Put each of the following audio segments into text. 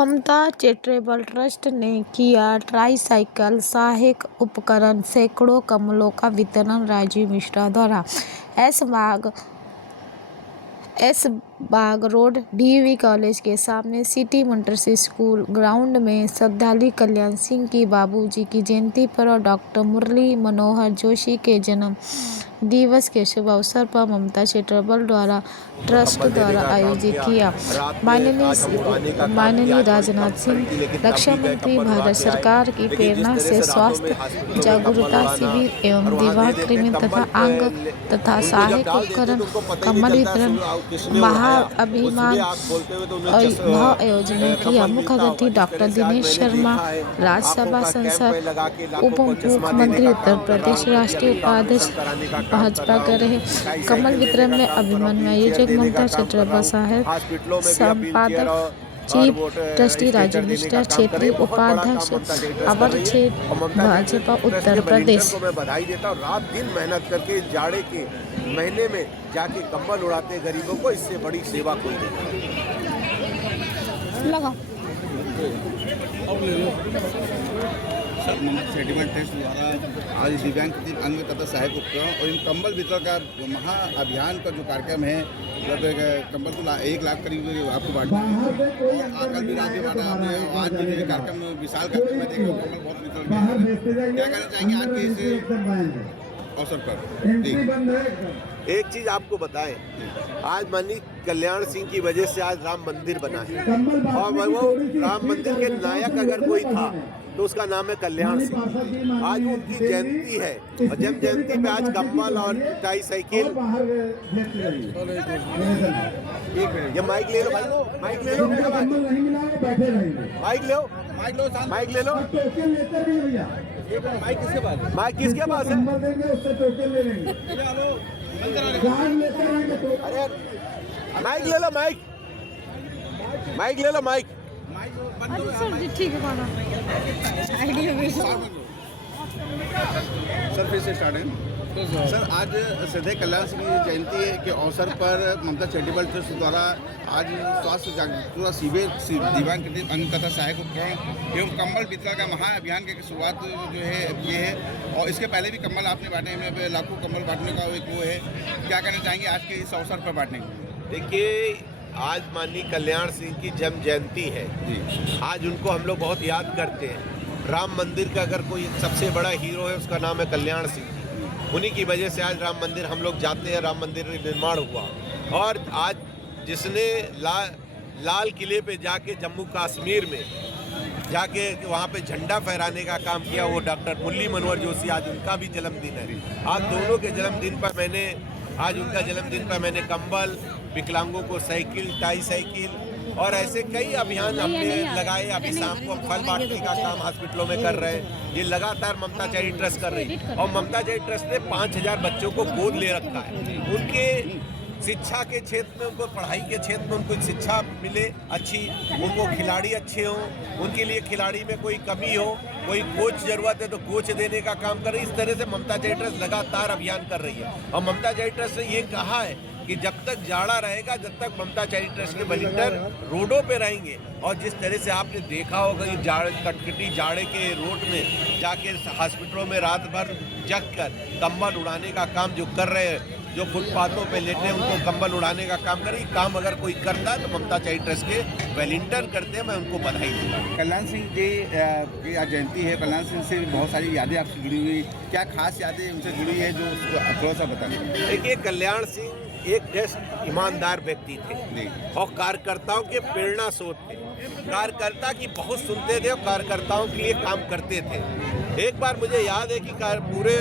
ममता charitable trust ने किया tricycle सहायक उपकरण, सैकड़ों कम्बलों का वितरण। राजीव मिश्रा द्वारा एस बाग रोड डीएवी कॉलेज के सामने सिटी मॉन्टेसरी स्कूल ग्राउंड में श्रद्धालु कल्याण सिंह की बाबूजी की जयंती पर और डॉक्टर मुरली मनोहर जोशी के जन्म दिवस के शुभ अवसर पर ममता चैरिटेबल द्वारा ट्रस्ट द्वारा आयोजित किया। माननीय राजनाथ सिंह, रक्षा मंत्री, भारत सरकार की प्रेरणा से स्वास्थ्य जागरूकता शिविर एवं दिव्यांग कृमि तथा अंग तथा सहायक उपकरण कम्बल वितरण महाअभियान आयोजन किया। मुख्य अतिथि डॉक्टर दिनेश शर्मा, राज्यसभा सांसद, उप मुख्यमंत्री उत्तर प्रदेश, राष्ट्रीय उपाध्यक्ष भाजपा कर रहे। कमल वितरण में अभियान में आयोजक ममता चैरिटेबल सहायक संपादक चीफ ट्रस्टी राजीव मिश्रा, क्षेत्रीय उपाध्यक्ष अवर क्षेत्र भाजपा उत्तर प्रदेश। मैं बधाई देता हूँ। रात दिन मेहनत करके जाड़े के महीने में जाके कंबल उड़ाते गरीबों को, इससे बड़ी सेवा कोई नहीं। सर, ममता चैरिटेबल ट्रस्ट द्वारा आज दिव्यांग अंग तथा सहायक उपकरण और इन कंबल वितरण का महाअभियान का जो कार्यक्रम है, जब कंबल तो 1 लाख करीब आपको बांटा और कल भी रात में बांटा आपने। आज भी कार्यक्रम विशाल कार्यक्रम में देखो कंबल बहुत वितरण किया। क्या कहना चाहेंगे आज के इस अवसर पर? एक चीज आपको बताएं, आज माननीय कल्याण सिंह की वजह से आज राम मंदिर बना है और वो राम मंदिर के नायक अगर कोई था तो उसका नाम है कल्याण सिंह। आज उनकी जयंती है और जब जयंती पे आज कंबल और ट्राईसाइकिल। ये माइक ले लो भाई, माइक ले लो, माइक लो, माइक ले लो। माइक किसके पास है? माइक किसके पास है? अरे माइक ले लो, माइक ले लो, माइक। ठीक है सर, फिर से स्टार्ट है। सर, आज श्रद्धेय कल्याण सिंह की जयंती के अवसर पर ममता चैरिटेबल ट्रस्ट द्वारा आज स्वास्थ्य जागरूकता शिविर, दिव्यांग अंग तथा सहायक उपकरण एवं कंबल वितरण का महाअभियान की शुरुआत जो है ये है। और इसके पहले भी कंबल आपने बांटे में लाखों कंबल बांटने का एक वो है। क्या कहना चाहेंगे आज के इस अवसर पर बांटने की? देखिए, आज माननीय कल्याण सिंह की जन्म जयंती है जी। आज उनको हम लोग बहुत याद करते हैं। राम मंदिर का अगर कोई सबसे बड़ा हीरो है उसका नाम है कल्याण सिंह। उन्हीं की वजह से आज राम मंदिर हम लोग जाते हैं, राम मंदिर निर्माण हुआ। और आज जिसने लाल किले पे जाके जम्मू कश्मीर में जाके वहाँ पे झंडा फहराने का काम किया, वो डॉक्टर मुरली मनोहर जोशी। आज उनका भी जन्मदिन है। आज दोनों के जन्मदिन पर मैंने कंबल, विकलांगों को साइकिल, ट्राईसाइकिल और ऐसे कई अभियान हमने लगाए। अभी शाम को हम फल बांटने का काम हॉस्पिटलों में कर रहे हैं। ये लगातार ममता चैरिटेबल ट्रस्ट कर रही है और ममता चैरिटेबल ट्रस्ट ने 5000 बच्चों को गोद ले रखा है। उनके शिक्षा के क्षेत्र में, उनको पढ़ाई के क्षेत्र में उनको शिक्षा मिले अच्छी, उनको खिलाड़ी अच्छे हों, उनके लिए खिलाड़ी में कोई कमी हो, कोई कोच जरूरत है तो कोच देने का काम कर रही है। इस तरह से ममता चैरिटेबल ट्रस्ट लगातार अभियान कर रही है। और ममता चैरिटेबल ट्रस्ट ने ये कहा है कि जब तक जाड़ा रहेगा, जब तक ममता चैरिटेबल ट्रस्ट के वॉलंटियर रोडों पे रहेंगे। और जिस तरह से आपने देखा होगा कि कटकटी जाड़े के रोड में जाके हॉस्पिटलों में रात भर जग कर कंबल उड़ाने का काम जो कर रहे हैं, जो फुटपाथों पे लेटे हैं उनको कंबल उड़ाने का काम कर रही। काम अगर कोई करता है तो ममता चैरिटेबल ट्रस्ट के वॉलंटियर करते हैं, मैं उनको बधाई दूंगा। कल्याण सिंह जी की आज जयंती है। कल्याण सिंह से बहुत सारी यादें आपसे जुड़ी हुई, क्या खास यादें उनसे जुड़ी है जो थोड़ा सा बताएं? देखिए, कल्याण सिंह एक ईमानदार व्यक्ति थे और कार्यकर्ताओं के प्रेरणा स्रोत थे। कार्यकर्ता की बहुत सुनते थे और कार्यकर्ताओं के लिए काम करते थे। एक बार मुझे याद है कि पूरे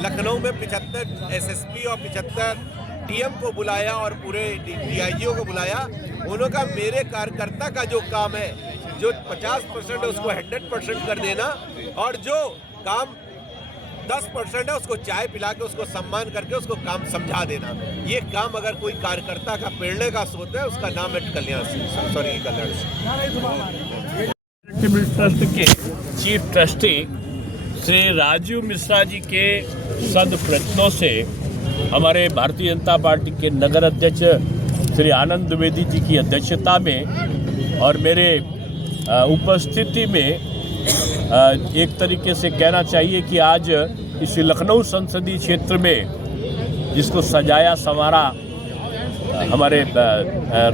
लखनऊ में 75 एसएसपी और 75 टीएम को बुलाया और पूरे डीआईजीओ को बुलाया। उन्होंने कहा मेरे कार्यकर्ता का जो काम है, जो 50% है उसको 100% कर देना और जो काम 10% है उसको चाय पिला के उसको सम्मान करके उसको काम समझा देना। ये काम अगर कोई कार्यकर्ता का प्रेरणा का स्रोत है, उसका नाम है कल्याण सिंह। कल्याण सिंह चैरिटेबल ट्रस्ट के चीफ ट्रस्टी श्री राजीव मिश्रा जी के सदप्रयत्नों से हमारे भारतीय जनता पार्टी के नगर अध्यक्ष श्री आनंद द्विवेदी जी की अध्यक्षता में और मेरे उपस्थिति में एक तरीके से कहना चाहिए कि आज इस लखनऊ संसदीय क्षेत्र में जिसको सजाया संवारा हमारे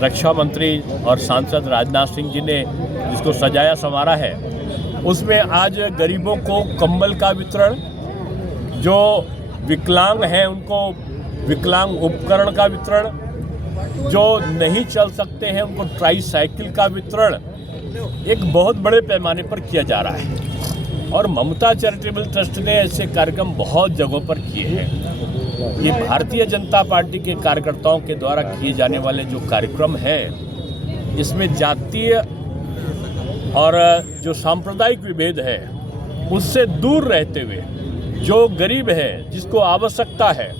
रक्षा मंत्री और सांसद राजनाथ सिंह जी ने जिसको सजाया संवारा है, उसमें आज गरीबों को कंबल का वितरण, जो विकलांग हैं उनको विकलांग उपकरण का वितरण, जो नहीं चल सकते हैं उनको ट्राईसाइकिल का वितरण एक बहुत बड़े पैमाने पर किया जा रहा है। और ममता चैरिटेबल ट्रस्ट ने ऐसे कार्यक्रम बहुत जगहों पर किए हैं। ये भारतीय जनता पार्टी के कार्यकर्ताओं के द्वारा किए जाने वाले जो कार्यक्रम हैं, इसमें जातीय और जो सांप्रदायिक विभेद है उससे दूर रहते हुए जो गरीब है, जिसको आवश्यकता है,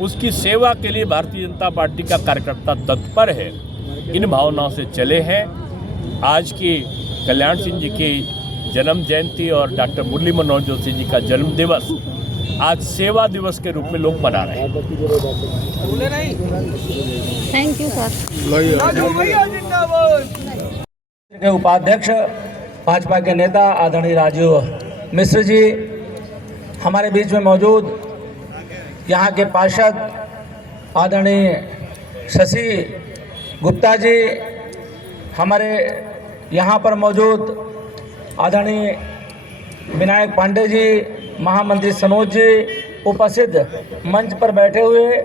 उसकी सेवा के लिए भारतीय जनता पार्टी का कार्यकर्ता तत्पर है। इन भावनाओं से चले हैं। आज की कल्याण सिंह जी की जन्म जयंती और डॉक्टर मुरली मनोहर जोशी जी का जन्म दिवस आज सेवा दिवस के रूप में लोग मना रहे हैं। Thank you sir. के उपाध्यक्ष भाजपा के नेता आदरणीय राजीव मिश्र जी हमारे बीच में मौजूद, यहाँ के पार्षद आदरणीय शशि गुप्ता जी, हमारे यहाँ पर मौजूद आदरणीय विनायक पांडे जी, महामंत्री सनोज जी, उपस्थित मंच पर बैठे हुए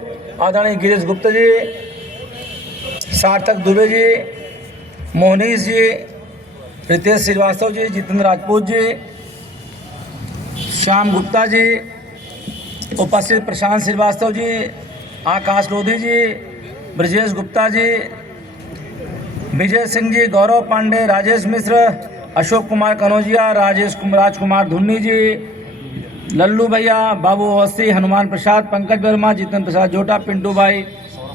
आदरणीय गिरीश गुप्ता जी, सार्थक दुबे जी, मोहनीश जी, रितेश श्रीवास्तव जी, जितेंद्र राजपूत जी, श्याम गुप्ता जी, उपस्थित प्रशांत श्रीवास्तव जी, आकाश लोधी जी, ब्रजेश गुप्ता जी, विजय सिंह जी, गौरव पांडे, राजेश मिश्र, अशोक कुमार कनौजिया, राजकुमार धुन्नी जी, लल्लू भैया, बाबू अवस्थी, हनुमान प्रसाद, पंकज वर्मा, जितेंद्र प्रसाद जोटा, पिंटू भाई,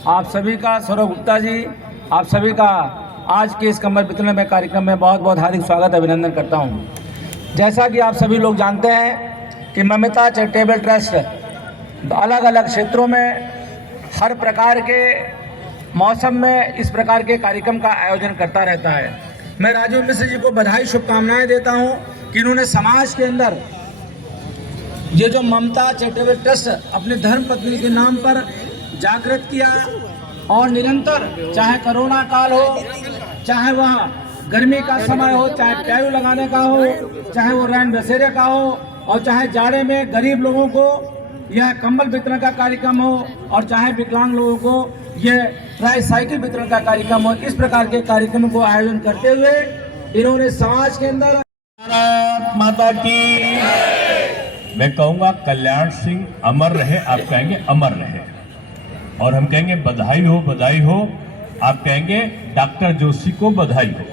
आप सभी का, सौरभ गुप्ता जी, आप सभी का आज के इस कंबल वितरण में कार्यक्रम में बहुत बहुत हार्दिक स्वागत अभिनंदन करता हूं। जैसा कि आप सभी लोग जानते हैं कि ममता चैरिटेबल ट्रस्ट अलग अलग क्षेत्रों में हर प्रकार के मौसम में इस प्रकार के कार्यक्रम का आयोजन करता रहता है। मैं राजीव मिश्र जी को बधाई शुभकामनाएं देता हूं कि इन्होंने समाज के अंदर ये जो ममता चैरिटेबल ट्रस्ट अपने धर्म पत्नी के नाम पर जागृत किया और निरंतर, चाहे कोरोना काल हो, चाहे वह गर्मी का समय हो, चाहे प्यायु लगाने का हो, चाहे वो रैन बसेरे का हो, और चाहे जाड़े में गरीब लोगों को यह कंबल वितरण का कार्यक्रम हो, और चाहे विकलांग लोगों को यह ट्राईसाइकिल वितरण का कार्यक्रम हो, इस प्रकार के कार्यक्रमों को आयोजन करते हुए इन्होंने समाज के अंदर भारत माता की, मैं कहूँगा कल्याण सिंह अमर रहे, आप कहेंगे अमर रहे, और हम कहेंगे बधाई हो, बधाई हो, आप कहेंगे डॉक्टर जोशी को बधाई हो।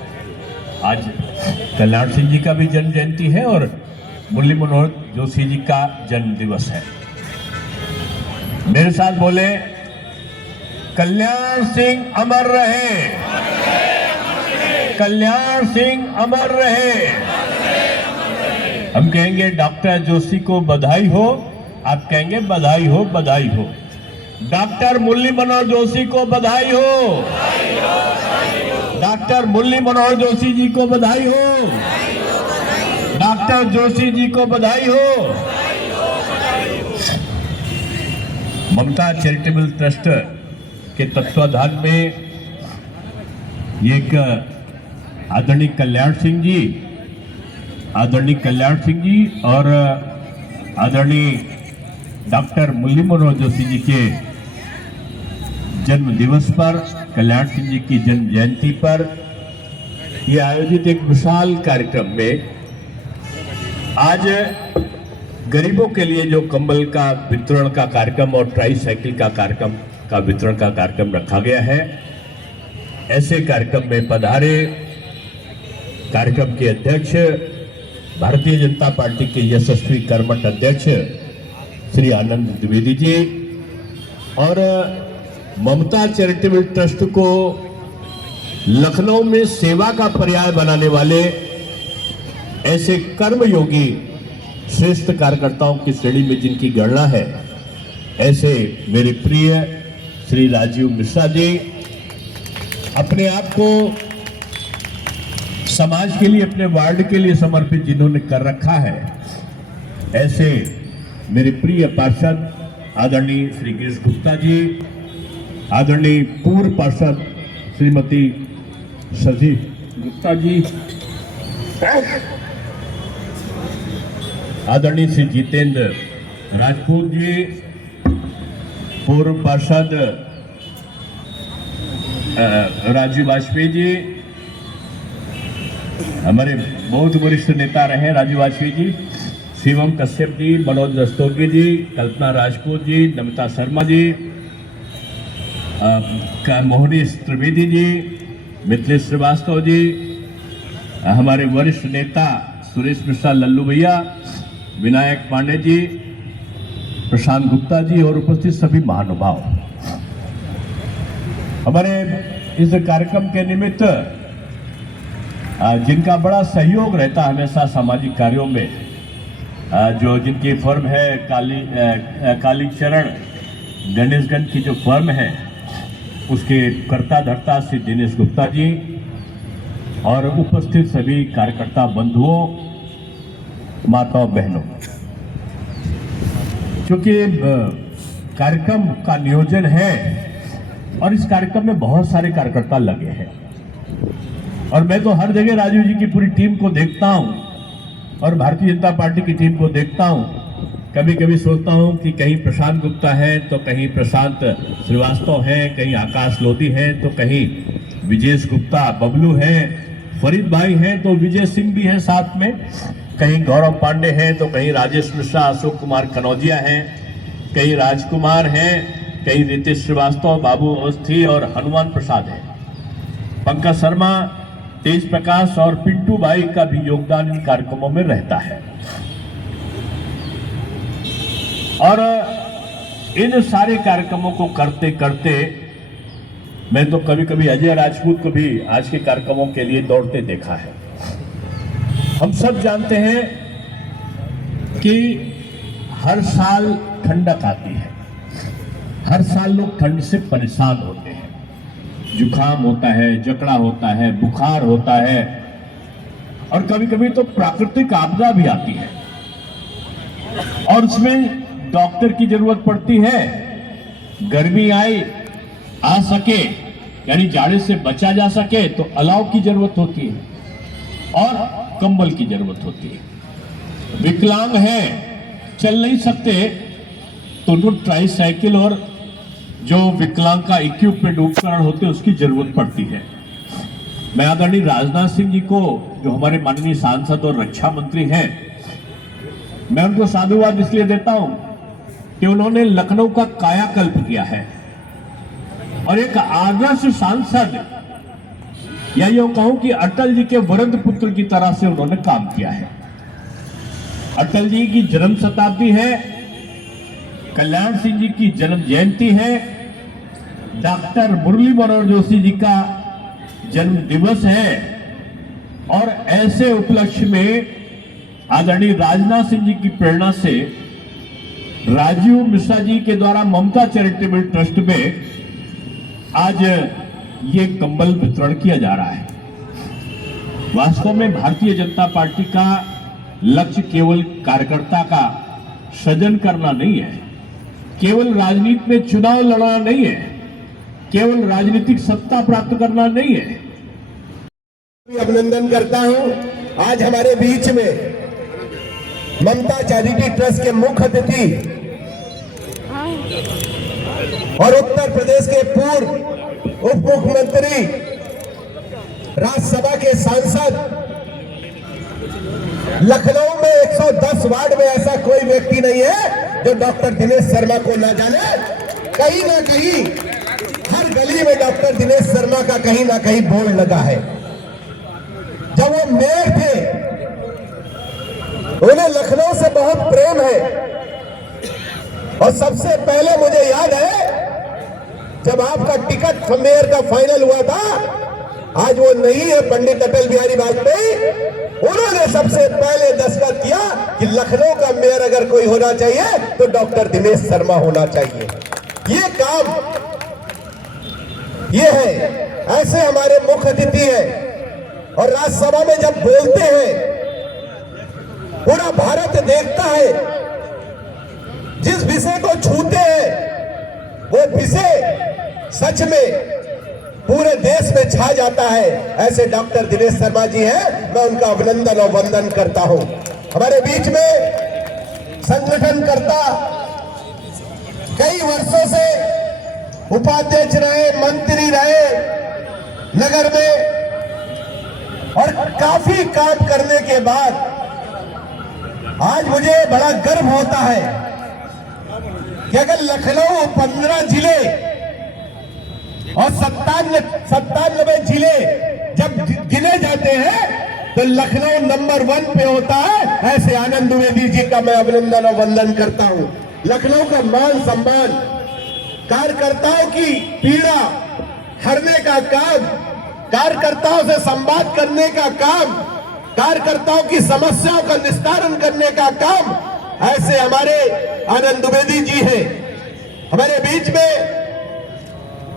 आज कल्याण सिंह जी का भी जन्म जयंती है और मुरली मनोहर जोशी जी का जन्म दिवस है। मेरे साथ बोले, कल्याण सिंह अमर रहे, कल्याण सिंह अमर रहे। हम कहेंगे डॉक्टर जोशी को बधाई हो, आप कहेंगे बधाई हो, बधाई हो। डॉक्टर मुरली मनोहर जोशी को बधाई हो, डॉक्टर मुरली मनोहर जोशी जी को बधाई हो, डॉक्टर जोशी जी को बधाई हो। ममता चैरिटेबल ट्रस्ट के तत्वाधान में एक आदरणीय कल्याण सिंह जी और आदरणीय डॉक्टर मुरली मनोहर जोशी जी के जन्म दिवस पर, कल्याण सिंह जी की जन्म जयंती पर यह आयोजित एक विशाल कार्यक्रम में आज गरीबों के लिए जो कंबल का वितरण का कार्यक्रम और ट्राईसाइकिल का कार्यक्रम का वितरण का कार्यक्रम रखा गया है। ऐसे कार्यक्रम में पधारे कार्यक्रम के अध्यक्ष, भारतीय जनता पार्टी के यशस्वी कर्मठ अध्यक्ष श्री आनंद द्विवेदी जी, और ममता चैरिटेबल ट्रस्ट को लखनऊ में सेवा का पर्याय बनाने वाले ऐसे कर्मयोगी श्रेष्ठ कार्यकर्ताओं की श्रेणी में जिनकी गणना है, ऐसे मेरे प्रिय श्री राजीव मिश्रा जी अपने आप को समाज के लिए, अपने वार्ड के लिए समर्पित जिन्होंने कर रखा है, ऐसे मेरे प्रिय पार्षद आदरणीय श्री गिरीश गुप्ता जी, आदरणीय पूर्व पार्षद श्रीमती सजी गुप्ता जी, आदरणीय श्री जितेंद्र राजपूत जी, पूर्व पार्षद राजीव वाजपेयी जी, हमारे बहुत वरिष्ठ नेता रहे राजीव वाजपेयी जी, शिवम कश्यप जी, मनोज रस्तोगी जी, कल्पना राजपूत जी, नमिता शर्मा जी, मोहनी त्रिवेदी जी, मिथिलेश श्रीवास्तव जी, हमारे वरिष्ठ नेता सुरेश मिश्रा लल्लू भैया, विनायक पांडे जी, प्रशांत गुप्ता जी और उपस्थित सभी महानुभाव। हमारे इस कार्यक्रम के निमित्त जिनका बड़ा सहयोग रहता है हमेशा सामाजिक कार्यों में, जो जिनकी फर्म है काली चरण गणेशगंज की जो फर्म है, उसके कर्ता धर्ता श्री दिनेश गुप्ता जी और उपस्थित सभी कार्यकर्ता बंधुओं, माताओं, बहनों, क्योंकि कार्यक्रम का नियोजन है और इस कार्यक्रम में बहुत सारे कार्यकर्ता लगे हैं और मैं तो हर जगह राजीव जी की पूरी टीम को देखता हूं और भारतीय जनता पार्टी की टीम को देखता हूं। कभी कभी सोचता हूं कि कहीं प्रशांत गुप्ता है तो कहीं प्रशांत श्रीवास्तव हैं, कहीं आकाश लोधी हैं तो कहीं विजेश गुप्ता बबलू हैं, फरीद भाई हैं तो विजय सिंह भी हैं साथ में, कहीं गौरव पांडे हैं तो कहीं राजेश मिश्रा, अशोक कुमार कनौजिया हैं, कहीं राजकुमार हैं, कहीं रितेश श्रीवास्तव, बाबू अवस्थी और हनुमान प्रसाद हैं, पंकज शर्मा, तेज प्रकाश और पिंटू भाई का भी योगदान इन कार्यक्रमों में रहता है। और इन सारे कार्यक्रमों को करते करते मैं तो कभी कभी अजय राजपूत को भी आज के कार्यक्रमों के लिए दौड़ते देखा है। हम सब जानते हैं कि हर साल ठंडक आती है, हर साल लोग ठंड से परेशान होते हैं, जुकाम होता है, जकड़ा होता है, बुखार होता है और कभी कभी तो प्राकृतिक आपदा भी आती है और उसमें डॉक्टर की जरूरत पड़ती है। गर्मी आ सके यानी जाड़े से बचा जा सके तो अलाव की जरूरत होती है और कंबल की जरूरत होती है। विकलांग है, चल नहीं सकते तो उनको ट्राईसाइकिल और जो विकलांग का इक्विपमेंट उपकरण होते हैं उसकी जरूरत पड़ती है। मैं आदरणीय राजनाथ सिंह जी को, जो हमारे माननीय सांसद और रक्षा मंत्री हैं, मैं उनको साधुवाद इसलिए देता हूं कि उन्होंने लखनऊ का कायाकल्प किया है और एक आदर्श सांसद या यूं कहूं कि अटल जी के वरद पुत्र की तरह से उन्होंने काम किया है। अटल जी की जन्म शताब्दी है, कल्याण सिंह जी की जन्म जयंती है, डॉक्टर मुरली मनोहर जोशी जी का जन्म दिवस है और ऐसे उपलक्ष्य में आदरणीय राजनाथ सिंह जी की प्रेरणा से राजीव मिश्रा जी के द्वारा ममता चैरिटेबल ट्रस्ट में आज ये कंबल वितरण किया जा रहा है। वास्तव में भारतीय जनता पार्टी का लक्ष्य केवल कार्यकर्ता का सृजन करना नहीं है, केवल राजनीति में चुनाव लड़ना नहीं है, केवल राजनीतिक सत्ता प्राप्त करना नहीं है। अभिनंदन करता हूं। आज हमारे बीच में ममता चैरिटी ट्रस्ट के मुख्य अतिथि और उत्तर प्रदेश के पूर्व उप मुख्यमंत्री, राज्यसभा के सांसद, लखनऊ में 110 वार्ड में ऐसा कोई व्यक्ति नहीं है जो डॉक्टर दिनेश शर्मा को ना जाने। कहीं ना कहीं हर गली में डॉक्टर दिनेश शर्मा का कहीं ना कहीं बोर्ड लगा है। जब वो मेयर थे उन्हें लखनऊ से बहुत प्रेम है और सबसे पहले मुझे याद है जब आपका टिकट मेयर का फाइनल हुआ था, आज वो नहीं है पंडित अटल बिहारी वाजपेयी, उन्होंने सबसे पहले दस्तखत किया कि लखनऊ का मेयर अगर कोई होना चाहिए तो डॉक्टर दिनेश शर्मा होना चाहिए। ये काम ये है। ऐसे हमारे मुख्य अतिथि है और राज्यसभा में जब बोलते हैं पूरा भारत देखता है, जिस विषय को छूते हैं वो विषय सच में पूरे देश में छा जाता है। ऐसे डॉक्टर दिनेश शर्मा जी हैं, मैं उनका अभिनंदन और वंदन करता हूं। हमारे बीच में संगठनकर्ता कई वर्षों से उपाध्यक्ष रहे, मंत्री रहे नगर में, और काफी काम करने के बाद आज मुझे बड़ा गर्व होता है कि अगर लखनऊ 15 जिले और 97 जिले जब गिने जाते हैं तो लखनऊ नंबर 1 पे होता है। ऐसे आनंद द्विवेदी जी का मैं अभिनंदन और वंदन करता हूं। लखनऊ का मान सम्मान, कार्यकर्ताओं की पीड़ा हरने का काम, कार्यकर्ताओं से संवाद करने का काम, कार्यकर्ताओं की समस्याओं का निस्तारण करने का काम ऐसे हमारे आनंद द्विवेदी जी हैं। हमारे बीच में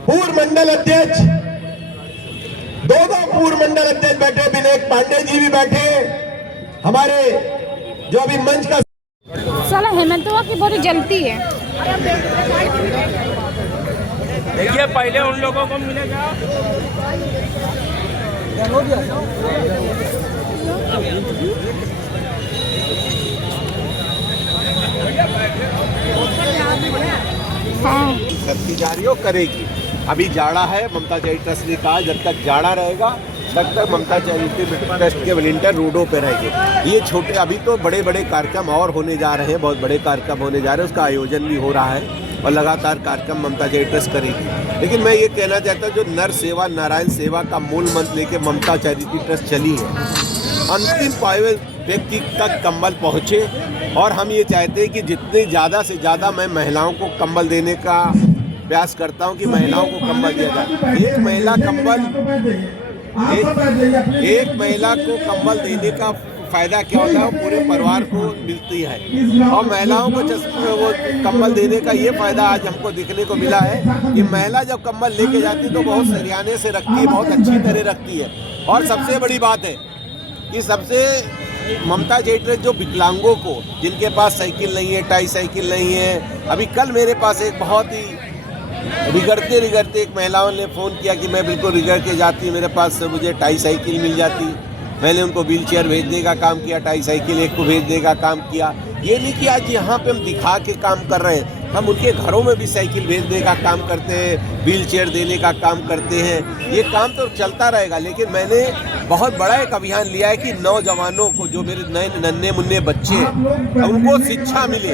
पूर्व मंडल अध्यक्ष, दो पूर्व मंडल अध्यक्ष बैठे, विनायक पांडे जी भी बैठे, हमारे जो अभी मंच का साला हेमंतवा की बड़ी जलती है। देखिए पहले उन लोगों को मिलेगा। हाँ, करती जा रही हो, करेगी। अभी जाड़ा है, ममता चैरिटी ट्रस्ट ने कहा जब तक जाड़ा रहेगा तब तक ममता चैरिटी ट्रस्ट के वॉलंटियर रोडों पे रहेंगे। ये छोटे, अभी तो बड़े बड़े कार्यक्रम और होने जा रहे हैं, बहुत बड़े कार्यक्रम होने जा रहे हैं, उसका आयोजन भी हो रहा है और लगातार कार्यक्रम ममता चैरिटी ट्रस्ट करेगी। लेकिन मैं ये कहना चाहता हूँ, जो नर सेवा नारायण सेवा का मूल मंत्र लेके ममता चैरिटी ट्रस्ट चली है, अंतिम पाए व्यक्ति तक कंबल पहुँचे। और हम ये चाहते हैं कि जितने ज़्यादा से ज़्यादा मैं महिलाओं को कंबल देने का प्रयास करता हूँ कि महिलाओं को कंबल दिया जाए। एक महिला को कंबल देने का फायदा क्या होता है, वो पूरे परिवार को मिलती है। और महिलाओं को वो कंबल देने का ये फायदा आज हमको देखने को मिला है कि महिला जब कंबल लेके जाती है तो बहुत सरियाने से रखती है, बहुत अच्छी तरह रखती है। और सबसे बड़ी बात है कि सबसे ममता चैरिटी जो विकलांगों को, जिनके पास साइकिल नहीं है, टाई साइकिल नहीं है, अभी कल मेरे पास एक बहुत ही रिगड़ते एक महिलाओं ने फ़ोन किया कि मैं बिल्कुल रिगड़ के जाती, मेरे पास मुझे टाई साइकिल मिल जाती। मैंने उनको व्हील चेयर भेजने का काम किया, टाई साइकिल एक को भेजने का काम किया। ये नहीं कि आज यहाँ पे हम दिखा के काम कर रहे हैं, हम उनके घरों में भी साइकिल भेजने का काम करते हैं, व्हील चेयर देने का काम करते हैं। ये काम तो चलता रहेगा, लेकिन मैंने बहुत बड़ा एक अभियान लिया है कि नौजवानों को, जो मेरे नए नन्हे मुन्ने बच्चे हैं, उनको शिक्षा मिले,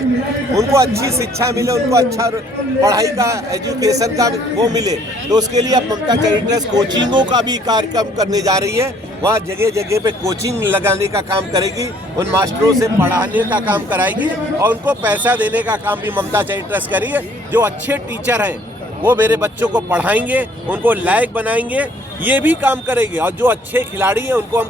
उनको अच्छी शिक्षा मिले, उनको अच्छा पढ़ाई का, एजुकेशन का वो मिले। तो उसके लिए अब ममता चैरिटी ट्रस्ट कोचिंगों का भी कार्यक्रम करने जा रही है। वहाँ जगह जगह पे कोचिंग लगाने का काम करेगी, उन मास्टरों से पढ़ाने का काम कराएगी और उनको पैसा देने का काम भी ममता चैरिटी ट्रस्ट करिए। जो अच्छे टीचर हैं वो मेरे बच्चों को पढ़ाएंगे, उनको लायक बनाएंगे, ये भी काम करेंगे। और जो अच्छे खिलाड़ी हैं उनको हम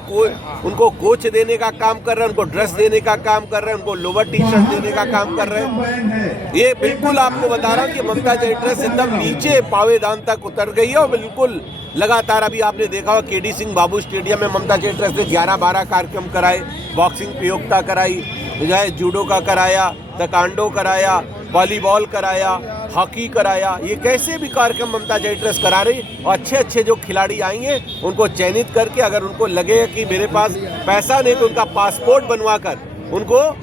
उनको कोच देने का काम कर रहे हैं, उनको ड्रेस देने का काम कर रहे हैं, उनको लोअर टी शर्ट देने का काम कर रहे हैं। ये बिल्कुल आपको बता रहा हूँ कि ममता चैरिटी ट्रस्ट एकदम नीचे पावेदान तक उतर गई है और बिल्कुल लगातार। अभी आपने देखा होगा केडी सिंह बाबू स्टेडियम में ममता चैरिटी ट्रस्ट ने 11-12 कार्यक्रम कराए, बॉक्सिंग प्रतियोगिता कराई, जो है जूडो का कराया, ताइक्वांडो कराया, वॉलीबॉल कराया, हॉकी कराया। ये कैसे भी कार्यक्रम ममता चैरिटी ट्रस्ट करा रही। और अच्छे अच्छे जो खिलाड़ी आएंगे उनको चयनित करके, अगर उनको लगे कि मेरे पास पैसा नहीं तो उनका पासपोर्ट बनवा कर उनको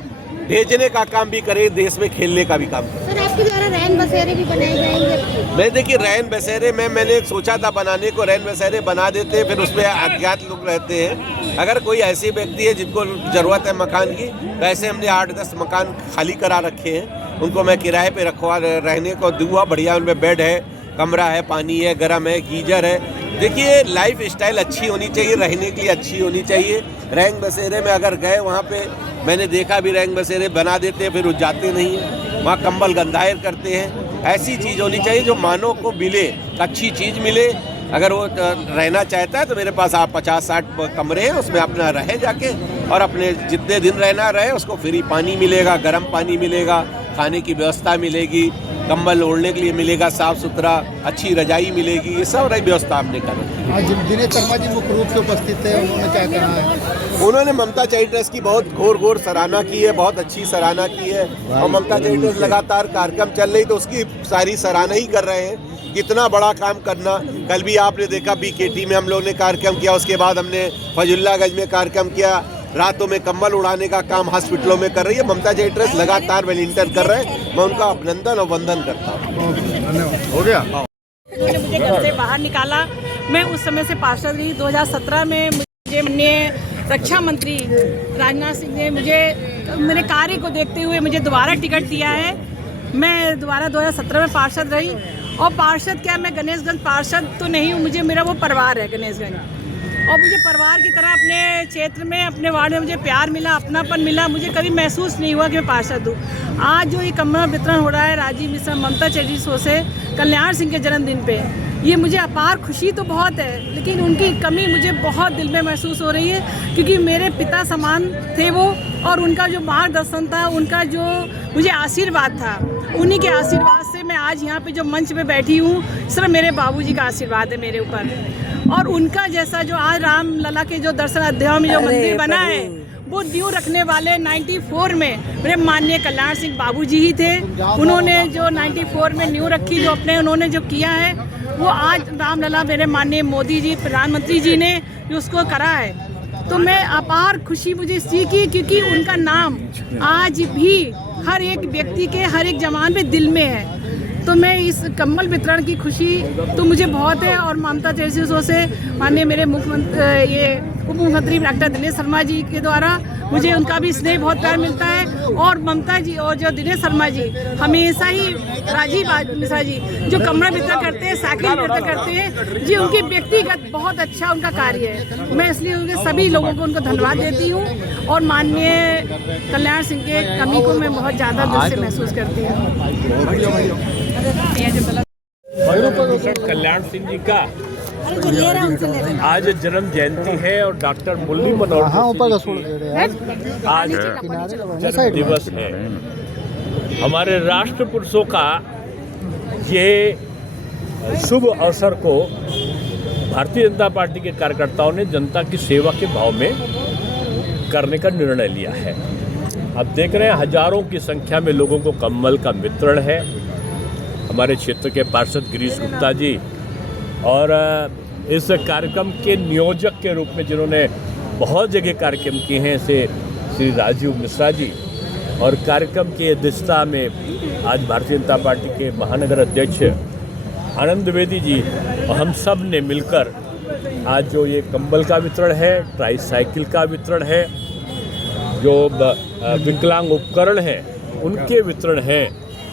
भेजने का काम भी करे, देश में खेलने का भी काम करे। सर, आपके द्वारा रैन बसेरे भी बनाए जाएंगे? मैं देखिए रैन बसेरे में मैंने सोचा था बनाने को, रैन बसेरे बना देते हैं, फिर उसमें अज्ञात लोग रहते हैं। अगर कोई ऐसी व्यक्ति है जिनको ज़रूरत है मकान की, तो ऐसे हमने 8-10 मकान खाली करा रखे हैं, उनको मैं किराए पे रखवा रहने को दूँगा। बढ़िया उनमें बेड है, कमरा है, पानी है, गर्म है, गीजर है। देखिए लाइफ स्टाइल अच्छी होनी चाहिए, रहने के लिए अच्छी होनी चाहिए। रैन बसेरे में अगर गए, वहाँ पे मैंने देखा भी रैन बसेरे बना देते हैं, फिर वो जाते नहीं हैं, वहाँ कंबल गंदायर करते हैं। ऐसी चीज़ होनी चाहिए जो मानव को मिले, अच्छी चीज़ मिले। अगर वो रहना चाहता है तो मेरे पास आप 50-60 कमरे हैं, उसमें अपना रहे जाके, और अपने जितने दिन रहना रहे, उसको फ्री पानी मिलेगा, गर्म पानी मिलेगा, खाने की व्यवस्था मिलेगी, कंबल ओढ़ने के लिए मिलेगा, साफ सुथरा अच्छी रजाई मिलेगी, ये सब व्यवस्था हमने कर रखी है। आज दिनेश शर्मा जी मुख्य रूप से उपस्थित थे, उन्होंने क्या कहा है? उन्होंने ममता चैरिटी ट्रस्ट की बहुत घोर सराहना की है, बहुत अच्छी सराहना की है। और ममता चैरिटी ट्रस्ट लगातार कार्यक्रम चल रही तो उसकी सारी सराहना ही कर रहे हैं। कितना बड़ा काम करना, कल भी आपने देखा बीकेटी में हम लोगों ने कार्यक्रम किया, उसके बाद हमने फजुल्लागंज में कार्यक्रम किया, रातों में कंबल उड़ाने का काम हॉस्पिटलों में कर रही है। ममता चैरिटी ट्रस्ट लगातार वॉलंटियर कर रहे हैं, मैं उनका अभिनंदन और वंदन करता हूँ। हो गया। उन्होंने मुझे घर से बाहर निकाला। मैं उस समय से पार्षद रही। 2017 में मुझे माननीय रक्षा मंत्री राजनाथ सिंह ने मुझे मेरे कार्य को देखते हुए मुझे दोबारा टिकट दिया है। मैं दोबारा 2017 में पार्षद रही। और पार्षद क्या, मैं गणेशगंज पार्षद तो नहीं हूँ, मुझे मेरा वो परिवार है गणेशगंज। और मुझे परिवार की तरह अपने क्षेत्र में, अपने वार्ड में मुझे प्यार मिला, अपनापन मिला। मुझे कभी महसूस नहीं हुआ कि मैं पार्षद हूँ। आज जो ये कंबल वितरण हो रहा है राजीव मिश्रा ममता चैरिटी से कल्याण सिंह के जन्मदिन पे, ये मुझे अपार खुशी तो बहुत है, लेकिन उनकी कमी मुझे बहुत दिल में महसूस हो रही है, क्योंकि मेरे पिता समान थे वो। और उनका जो मार्गदर्शन था, उनका जो मुझे आशीर्वाद था, उन्हीं के आशीर्वाद से मैं आज यहाँ पे जो मंच पे बैठी हूँ, सिर्फ मेरे बाबूजी का आशीर्वाद है मेरे ऊपर। और उनका जैसा जो आज रामलला के जो दर्शन अध्याय में जो मंदिर बना है, वो नींव रखने वाले 94 में मेरे माननीय कल्याण सिंह बाबूजी ही थे। उन्होंने जो 94 में नींव रखी, जो अपने उन्होंने जो किया है, वो आज रामलला मेरे माननीय मोदी जी प्रधानमंत्री जी ने जो उसको करा है। तो मैं अपार खुशी मुझे इस चीज़ की, क्योंकि उनका नाम आज भी हर एक व्यक्ति के, हर एक जवान पे दिल में है। तो मैं इस कंबल वितरण की खुशी तो मुझे बहुत है। और ममता चैरिटी से माननीय मेरे मुख्यमंत्री ये उप मुख्यमंत्री डॉक्टर दिनेश शर्मा जी के द्वारा मुझे उनका भी स्नेह बहुत प्यार मिलता है। और ममता जी और जो दिनेश शर्मा जी हमेशा ही राजीव मिश्रा जी जो कंबल वितरण करते हैं, साइकिल वितरण करते हैं जी, उनकी व्यक्तिगत बहुत अच्छा उनका कार्य है। मैं इसलिए उनके सभी लोगों को उनको धन्यवाद देती हूँ। और माननीय कल्याण सिंह के कमी को मैं बहुत ज़्यादा दिल से महसूस करती हूँ। कल्याण सिंह जी का आज जन्म जयंती है और डॉक्टर मुरली मनोहर आज जन्म दिवस है। हमारे राष्ट्र पुरुषों का ये शुभ अवसर को भारतीय जनता पार्टी के कार्यकर्ताओं ने जनता की सेवा के भाव में करने का निर्णय लिया है। अब देख रहे हैं हजारों की संख्या में लोगों को कंबल का वितरण है। हमारे क्षेत्र के पार्षद गिरीश गुप्ता जी और इस कार्यक्रम के नियोजक के रूप में जिन्होंने बहुत जगह कार्यक्रम किए हैं, से श्री राजीव मिश्रा जी, और कार्यक्रम की अध्यक्षता में आज भारतीय जनता पार्टी के महानगर अध्यक्ष आनंद द्विवेदी जी और हम सब ने मिलकर आज जो ये कंबल का वितरण है, ट्राईसाइकिल का वितरण है, जो विकलांग उपकरण हैं उनके वितरण हैं,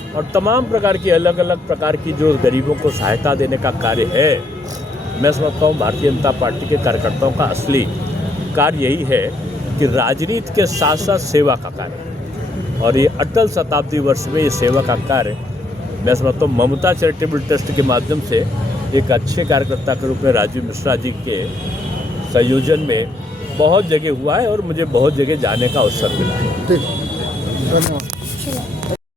और तमाम प्रकार की अलग अलग प्रकार की जो गरीबों को सहायता देने का कार्य है। मैं समझता हूँ भारतीय जनता पार्टी के कार्यकर्ताओं का असली कार्य यही है कि राजनीति के साथ साथ सेवा का कार्य, और ये अटल शताब्दी वर्ष में ये सेवा का कार्य मैं समझता हूँ ममता चैरिटेबल ट्रस्ट के माध्यम से एक अच्छे कार्यकर्ता के रूप में राजीव मिश्रा जी के संयोजन में बहुत जगह हुआ है और मुझे बहुत जगह जाने का अवसर मिला है। धन्यवाद।